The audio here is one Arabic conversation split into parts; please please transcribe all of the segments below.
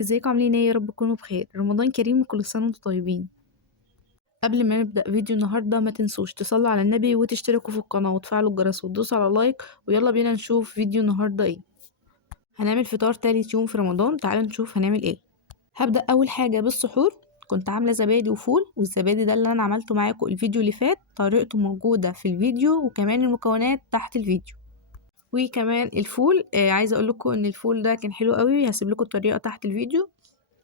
ازيكم عاملين ايه؟ يا رب تكونوا بخير. رمضان كريم وكل سنه وانتم طيبين. قبل ما نبدا فيديو النهارده ما تنسوش تصلوا على النبي وتشتركوا في القناه وتفعلوا الجرس وتدوسوا على لايك. ويلا بينا نشوف فيديو النهارده ايه. هنعمل فطار تالت يوم في رمضان. تعالوا نشوف هنعمل ايه. هبدا اول حاجه بالسحور. كنت عامله زبادي وفول، والزبادي ده اللي انا عملته معاكم الفيديو اللي فات، طريقته موجوده في الفيديو وكمان المكونات تحت الفيديو. وكمان الفول، عايزه اقول لكم ان الفول ده كان حلو قوي. هسيب لكم الطريقه تحت الفيديو.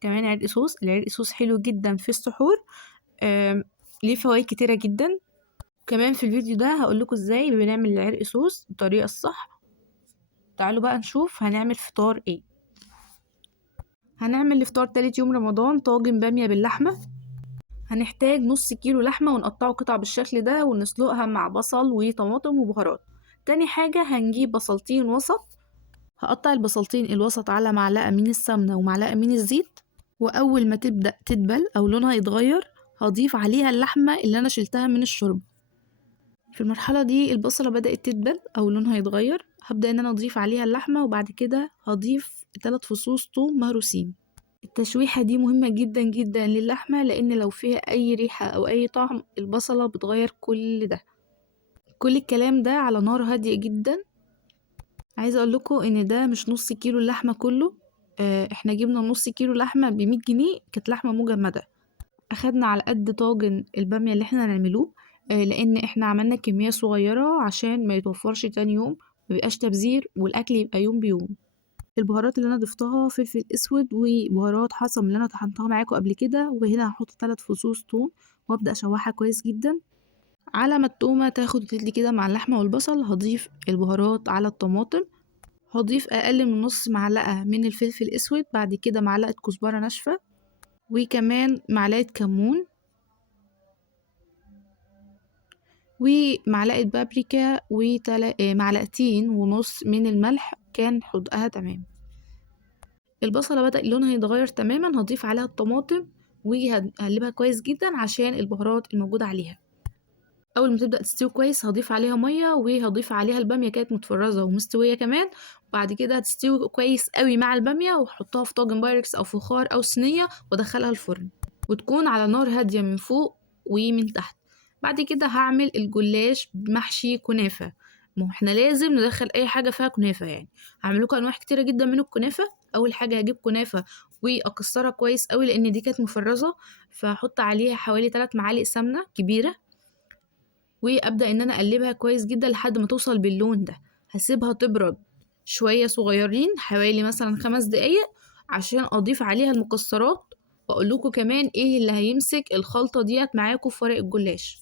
كمان عرق صوص. العرق صوص حلو جدا في السحور. آم، ليه فوائد كتيرة جدا. كمان في الفيديو ده هقول لكم ازاي بنعمل العرق صوص بالطريقة الصح. تعالوا بقى نشوف هنعمل فطار ايه. هنعمل لفطار تالت يوم رمضان طاجن بامية باللحمة. هنحتاج نص كيلو لحمة ونقطعه قطع بالشكل ده ونسلقها مع بصل وطماطم وبهارات. تاني حاجة هنجيب بصلتين وسط. هقطع البصلتين الوسط على معلقة من السمنة ومعلقة من الزيت. وأول ما تبدأ تدبل أو لونها يتغير هضيف عليها اللحمة اللي أنا شلتها من الشوربة. في المرحلة دي البصلة بدأت تدبل أو لونها يتغير، هبدأ إن أنا أضيف عليها اللحمة وبعد كده هضيف 3 فصوص توم مهروسين. التشويحة دي مهمة جدا جدا للحمة، لأن لو فيها أي ريحة أو أي طعم البصلة بتغير كل ده. كل الكلام ده على نار هادية جدا. عايزة أقول لكم إن ده مش نص كيلو اللحمة كله. احنا جبنا نص كيلو لحمة ب100 جنيه، كانت لحمة مجمدة. أخدنا على قد طاجن البامية اللي احنا هنعملوه. لأن احنا عملنا كمية صغيرة عشان ما يتوفرش تاني يوم، مبيبقاش تبذير والأكل يبقى يوم بيوم. البهارات اللي أنا ضفتها فلفل أسود وبهارات حصى اللي أنا طحنتها معاكم قبل كده. وهنا هحط 3 فصوص توم وأبدأ أشوحها كويس جدا. على ما التومة تاخد وتدلي كده مع اللحمة والبصل هضيف البهارات على الطماطم. هضيف أقل من نص معلقة من الفلفل الأسود، بعد كده معلقة كزبرة ناشفة وكمان معلقة كمون ومعلقة بابريكا ومعلقتين ونص من الملح كان حدقها تمام. البصلة بدأ لونها يتغير تماما هضيف عليها الطماطم وهقلبها كويس جدا عشان البهارات الموجودة عليها. اول ما تبدا تستوي كويس هضيف عليها ميه وهضيف عليها الباميه كانت متفرزه ومستويه كمان. وبعد كده هتستوي كويس قوي مع الباميه واحطها في طاجن بايركس او فخار او صينيه وادخلها الفرن، وتكون على نار هاديه من فوق ومن تحت. بعد كده هعمل الجلاش محشي كنافه. ما هو احنا لازم ندخل اي حاجه فيها كنافه يعني. هعمل لكم انواع كتيره جدا من الكنافه. اول حاجه هجيب كنافه واكسرها كويس قوي لان دي كانت مفرزه، فهحط عليها حوالي 3 معالق سمنه كبيره وابدا ان انا اقلبها كويس جدا لحد ما توصل باللون ده. هسيبها تبرد شويه صغيرين حوالي مثلا 5 دقايق عشان اضيف عليها المكسرات. واقول لكم كمان ايه اللي هيمسك الخلطه ديت معاكم في ورق الجلاش.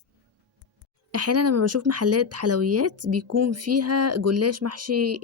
احيانا لما بشوف محلات حلويات بيكون فيها جلاش محشي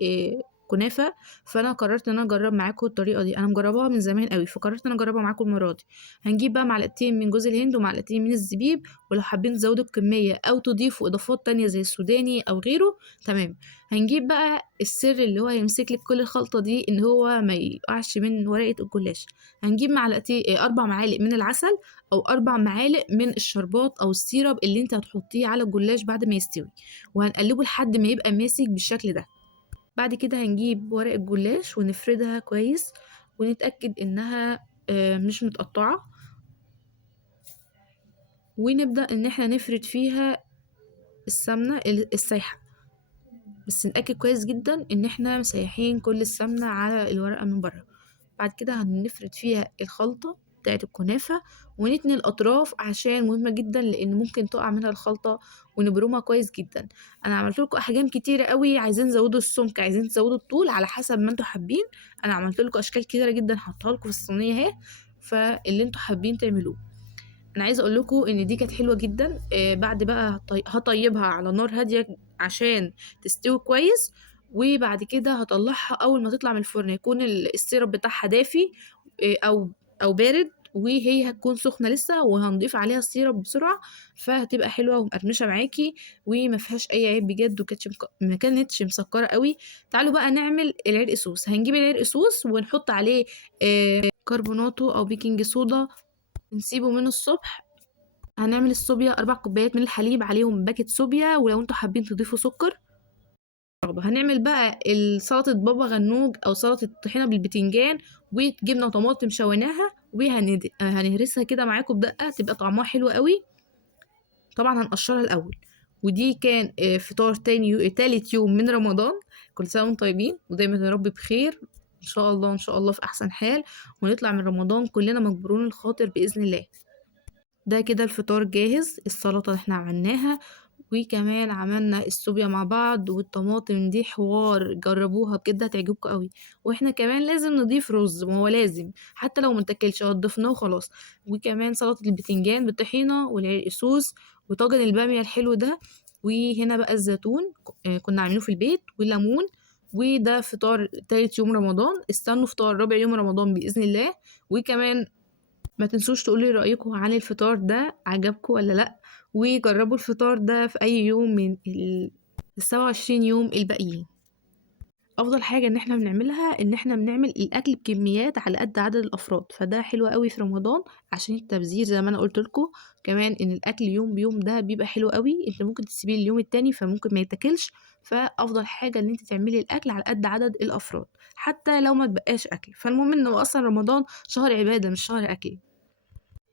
كنافه، فانا قررت ان انا اجرب معاكم الطريقه دي. انا مجرباها من زمان قوي فقررت ان انا اجربها معاكم المره دي. هنجيب بقى معلقتين من جوز الهند ومعلقتين من الزبيب، ولو حابين تزودوا الكميه او تضيفوا اضافات تانية زي السوداني او غيره تمام. هنجيب بقى السر اللي هو هيمسك لك كل الخلطه دي ان هو ما يقعش من ورقه الجلاش. هنجيب معلقتين 4 معالق من العسل او 4 معالق من الشربات او السيرب اللي انت هتحطيه على الجلاش بعد ما يستوي، وهنقلبه لحد ما يبقى ماسك بالشكل ده. بعد كده هنجيب ورق الجلاش ونفردها كويس ونتأكد انها مش متقطعة، ونبدأ ان احنا نفرد فيها السمنة السايحة. بس نتأكد كويس جدا ان احنا مسيحين كل السمنة على الورقة من بره. بعد كده هنفرد فيها الخلطة بتاعت الكنافة ونتني الأطراف عشان مهمة جدا لأن ممكن تقع منها الخلطة، ونبرمها كويس جدا. أنا عملت لكم أحجام كتيرة قوي، عايزين تزودوا السمك عايزين تزودوا الطول على حسب ما انتوا حابين. أنا عملت لكم أشكال كتيرة جدا هحطها لكم في الصينية اهي، فاللي انتوا حابين تعملوه. انا عايزه اقول لكم ان دي كانت حلوه جدا. بعد بقى هطيبها على نار هاديه عشان تستوي كويس. وبعد كده هطلعها اول ما تطلع من الفرن يكون السيرب بتاعها دافي او بارد، وهي هتكون سخنه لسه وهنضيف عليها السيرب بسرعه، فهتبقى حلوه ومقرمشه معاكي وما فيهاش اي عيب بجد، ما كانتش مسكره قوي. تعالوا بقى نعمل العرق صوص. هنجيب العرق صوص ونحط عليه كربوناتو او بيكنج صودا، نسيبه من الصبح. هنعمل الصوبيا 4 كوبايات من الحليب عليهم باكت صوبيا، ولو انتوا حابين تضيفوا سكر. هنعمل بقى سلطة بابا غنوج او سلطة الطحينة بالبتنجان وجبنة وطماطم شويناها هنهرسها كده معاكم بدقة تبقى طعمها حلو قوي. طبعا هنقشرها الأول. ودي كان فطار تالت يوم من رمضان. كل سنة وانتم طيبين ودايما يا رب بخير ان شاء الله، ان شاء الله في احسن حال، ونطلع من رمضان كلنا مجبورون الخاطر بإذن الله. ده كده الفطار جاهز. السلطة اللي احنا عملناها، وكمان عملنا السوبيا مع بعض، والطماطم دي حوار، جربوها بجد هتعجبكم قوي. واحنا كمان لازم نضيف رز، ما هو لازم حتى لو منتاكلش ضفناه وخلاص. وكمان سلطة البتنجان بالطحينة والعرقسوس، وطاجن البامية الحلو ده. وهنا بقى الزيتون كنا عاملينه في البيت، والليمون. وده فطار تالت يوم رمضان. استنوا فطار رابع يوم رمضان بإذن الله. وكمان ما تنسوش تقولي رأيكم عن الفطار ده عجبكم ولا لأ، وجربوا الفطار ده في أي يوم من ال27 يوم الباقيين. أفضل حاجة إن احنا بنعملها إن احنا بنعمل الأكل بكميات على قد عدد الأفراد، فده حلو قوي في رمضان عشان التبذير زي ما أنا قلت لكم. كمان إن الأكل يوم بيوم ده بيبقى حلو قوي، انت ممكن تسيبيه اليوم التاني فممكن ما يتاكلش. فأفضل حاجة إن انت تعملي الأكل على قد عدد الأفراد حتى لو ما تبقاش أكل. فالمهم إنه أصلا رمضان شهر عبادة مش شهر أكل.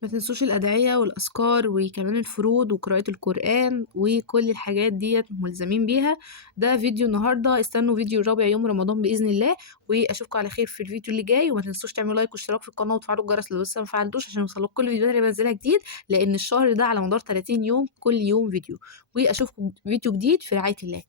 ما تنسوش الأدعية والأذكار وكمان الفروض وقراءة القرآن وكل الحاجات ديت ملزمين بيها. ده فيديو النهاردة، استنوا فيديو رابع يوم رمضان بإذن الله، وأشوفكم على خير في الفيديو اللي جاي. وما تنسوش تعملوا لايك واشتراك في القناة وتفعلوا الجرس لو لسه ما فعلتوش عشان يوصلكوا كل الفيديوهات اللي بنزلها جديد، لأن الشهر ده على مدار 30 يوم كل يوم فيديو. وأشوفكم فيديو جديد في رعاية الله.